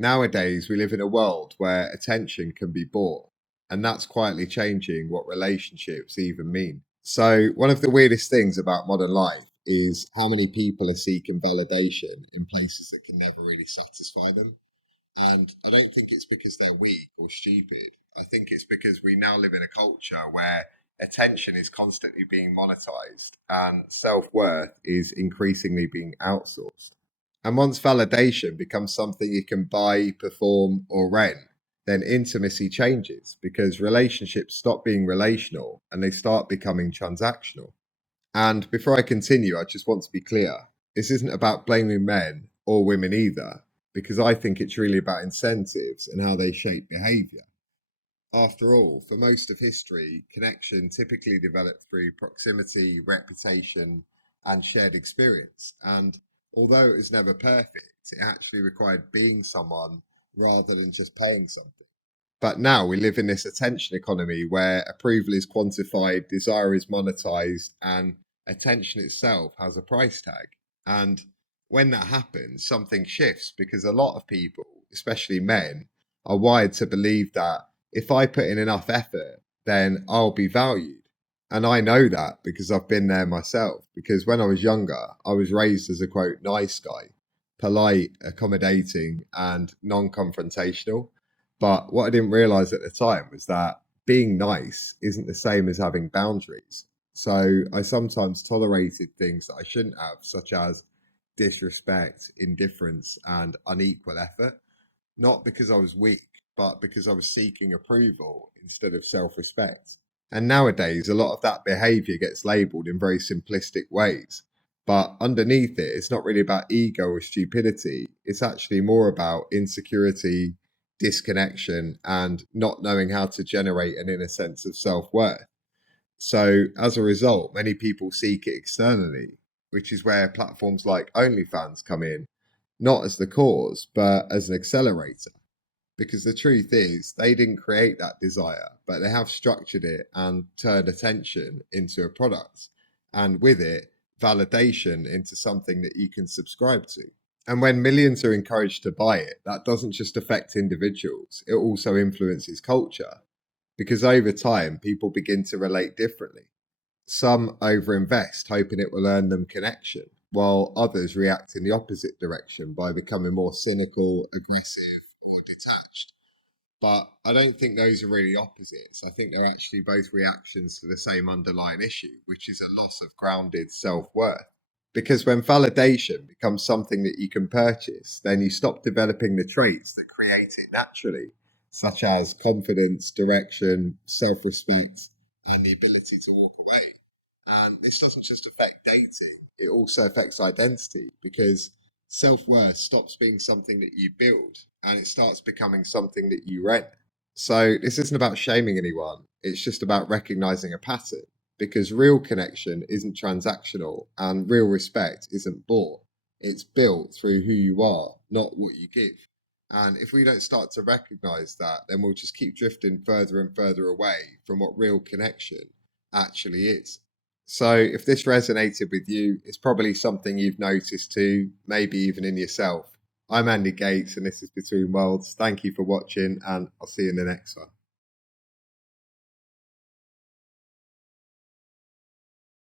Nowadays, we live in a world where attention can be bought, and that's quietly changing what relationships even mean. So, one of the weirdest things about modern life is how many people are seeking validation in places that can never really satisfy them. And I don't think it's because they're weak or stupid. I think it's because we now live in a culture where attention is constantly being monetized and self worth is increasingly being outsourced. And once validation becomes something you can buy, perform, or rent, then intimacy changes because relationships stop being relational and they start becoming transactional. And before I continue, I just want to be clear this isn't about blaming men or women either, because I think it's really about incentives and how they shape behavior. After all, for most of history, connection typically developed through proximity, reputation, and shared experience. And although it was never perfect, it actually required being someone rather than just paying something. But now we live in this attention economy where approval is quantified, desire is monetized, and attention itself has a price tag. And when that happens, something shifts because a lot of people, especially men, are wired to believe that if I put in enough effort, then I'll be valued. And I know that because I've been there myself. Because when I was younger, I was raised as a quote, nice guy, polite, accommodating, and non confrontational. But what I didn't realize at the time was that being nice isn't the same as having boundaries. So I sometimes tolerated things that I shouldn't have, such as disrespect, indifference, and unequal effort, not because I was weak, but because I was seeking approval instead of self respect. And nowadays, a lot of that behavior gets labeled in very simplistic ways. But underneath it, it's not really about ego or stupidity. It's actually more about insecurity, disconnection, and not knowing how to generate an inner sense of self worth. So, as a result, many people seek it externally, which is where platforms like OnlyFans come in, not as the cause, but as an accelerator. Because the truth is, they didn't create that desire, but they have structured it and turned attention into a product. And with it, validation into something that you can subscribe to. And when millions are encouraged to buy it, that doesn't just affect individuals, it also influences culture. Because over time, people begin to relate differently. Some overinvest, hoping it will earn them connection, while others react in the opposite direction by becoming more cynical, aggressive, or detached. But I don't think those are really opposites. I think they're actually both reactions to the same underlying issue, which is a loss of grounded self worth. Because when validation becomes something that you can purchase, then you stop developing the traits that create it naturally, such as confidence, direction, self respect, and the ability to walk away. And this doesn't just affect dating, it also affects identity because self worth stops being something that you build and it starts becoming something that you rent. So, this isn't about shaming anyone, it's just about recognizing a pattern because real connection isn't transactional and real respect isn't bought. It's built through who you are, not what you give. And if we don't start to recognize that, then we'll just keep drifting further and further away from what real connection actually is. So, if this resonated with you, it's probably something you've noticed too, maybe even in yourself. I'm Andy Gates, and this is Between Worlds. Thank you for watching, and I'll see you in the next one.